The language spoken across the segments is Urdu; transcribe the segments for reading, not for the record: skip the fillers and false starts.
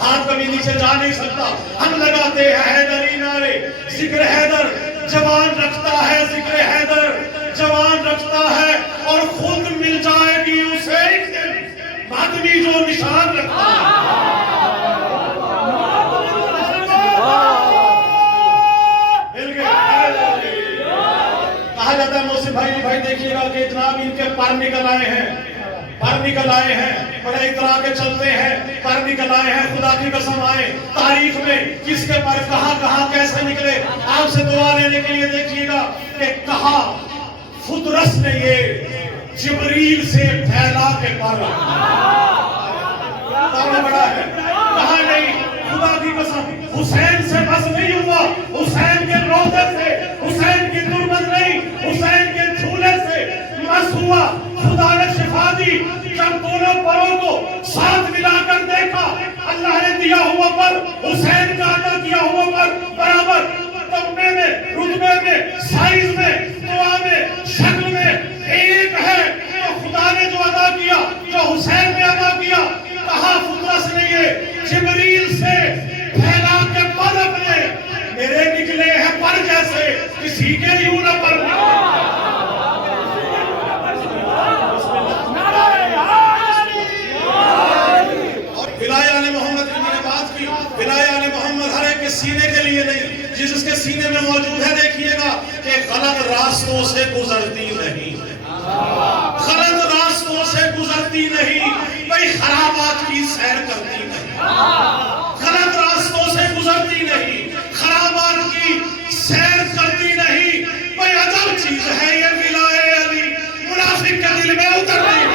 ہاتھ کبھی نیچے جا نہیں سکتا. ہم لگاتے ہیں حیدری نعرے. ذکر حیدر جوان رکھتا ہے, ذکر حیدر جوان رکھتا ہے, اور خود مل جائے گی اسے ایک دن ماتمی جو نشان رکھتا ہے. کہا جاتا ہے موسی بھائی دیکھیے گا کہ جناب ان کے پر نکل آئے ہیں, بڑے اترا کے چلتے ہیں, پر نکل آئے ہیں. خدا کی قسم آئے تاریخ میں کس کے پر کہاں کیسے نکلے. آپ سے دعا لینے کے لیے دیکھیے گا کہ کہا فطرس نے یہ جبریل سے پھیلا کے پر بڑا ہے. کہا نہیں, خدا کی قسم حسین سے بس نہیں ہوا, حسین کے روضے سے, حسین کی تربت نہیں, حسین کے جھولے سے بس ہوا. خدا نے شفا دی. جب دونوں پروں کو ساتھ ملا کر دیکھا, اللہ نے دیا ہوا پر حسین کا عطا کیا ہوا پر برابر تمبے میں, رتبے میں, سائز میں, دعا میں, شکل میں ایک ہے. تو خدا نے جو عطا کیا, جو حسین نے عطا کیا, کہا فطرس نے یہ جبریل سے پھیلا کے پر اپنے میرے نکلے ہیں پر جیسے کسی کے یوں نہ پر. سینے کے لیے نہیں, جس کے سینے میں موجود ہے. دیکھیے گا کہ غلط راستوں سے گزرتی نہیں, غلط راستوں سے گزرتی نہیں, کوئی خرابات کی سیر کرتی نہیں, غلط راستوں سے گزرتی نہیں, خرابات کی سیر کرتی نہیں. کوئی عجب چیز ہے یہ ولائے علی, منافق کے دل میں اتر نہیں.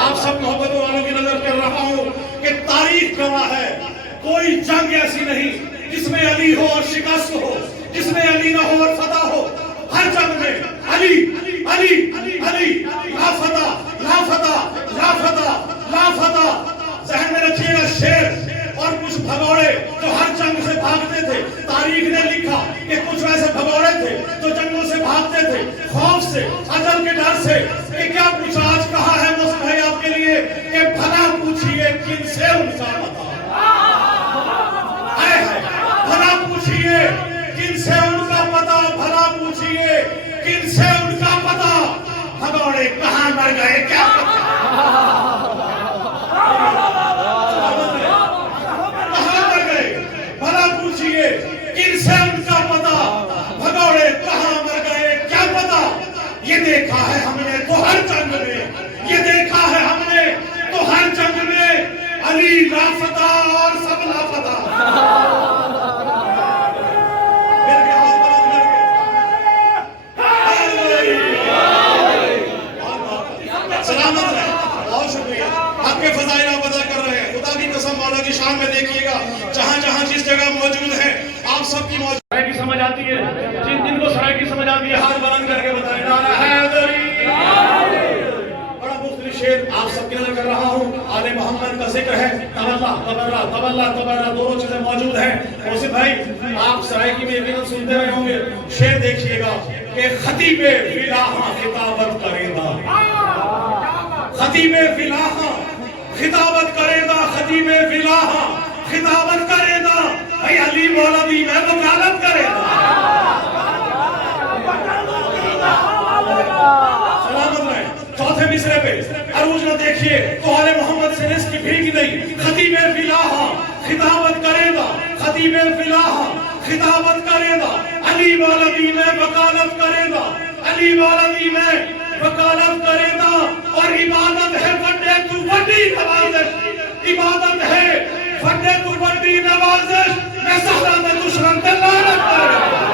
آپ سب محبتوں والوں کی نظر کر رہا ہوں کہ تاریخ گواہ ہے, کوئی جنگ ایسی نہیں جس میں علی ہو اور شکست ہو, جس میں علی نہ ہو اور فتح ہو. ہر جنگ میں علی علی علی, لا فتح لا فتح لا فتح لا فتح. ذہن میں رکھیے گا شیر اور کچھ بھگوڑے جو ہر جنگ سے بھاگتے تھے. تاریخ نے لکھا کہ کچھ ویسے بھگوڑے تھے جو جنگوں سے بھاگتے تھے, خوف سے, اجل کے ڈر سے. کہ کیا کچھ آج کہا ہے موسی بھائی آپ کے لیے کہ بھلا پوچھئے کن سے ان کا پتا, بھلا پوچھئے کن سے ان کا پتا, بھلا پوچھئے کن سے ان کا پتا. بھگوڑے کہاں مر گئے کیا پتا, کہاں مر گئے, بھلا پوچھئے کن سے ان کا پتا. بھگوڑے کہاں مر گئے کیا پتا. یہ دیکھا ہے ہم نے تو ہر جنگ میں, یہ دیکھا ہے ہم نے تو ہر جنگ میں, علی لافتہ اور سب لافتہ. سلامت رہے, بہت شکریہ. آپ کے فضائل آپ ادا کر رہے ہیں. خدا کی قسم مولا کی شان میں دیکھیے گا جہاں جس جگہ موجود ہے آپ سب کی موجود سرائے کی سمجھ آتی ہے. جن کو سرائے کی سمجھ آتی ہے ہاتھ بلند کر کے بتائیں نعرہ حیدری. بڑا مختلف شعر آپ سب کے نظر کر رہا ہوں. آل محمد کا ذکر ہے, تبرہ دونوں چیزیں موجود ہیں. موسی بھائی آپ سرائے کی میں یقیناً سنتے رہے ہوں گے. شعر دیکھیے گا کہ خطیب فلاحاں خطابت کرے گا, خطیب فلاحاں خطابت کرے گا, خطیب فلاحاں خطابت کرے گا. بھائی علی مولوی میں وکالت کرے گا. سلامت رہے. چوتھے مصرے پہ عروج میں دیکھیے تو آل محمد سے رزق بھیگ نہیں. خطیب فلاحاں خطابت کرے گا, خطیب فلاحاں خطابت کرے گا. علی مولوی میں وکالت کرے گا, علی مولوی میں وکالت کرے گا. اور عبادت ہے وڈے تو وڈی نوازش, عبادت ہے وڈے تو وڈی نوازش. میں زہرا میں دشمن تے لعنت کرے گا.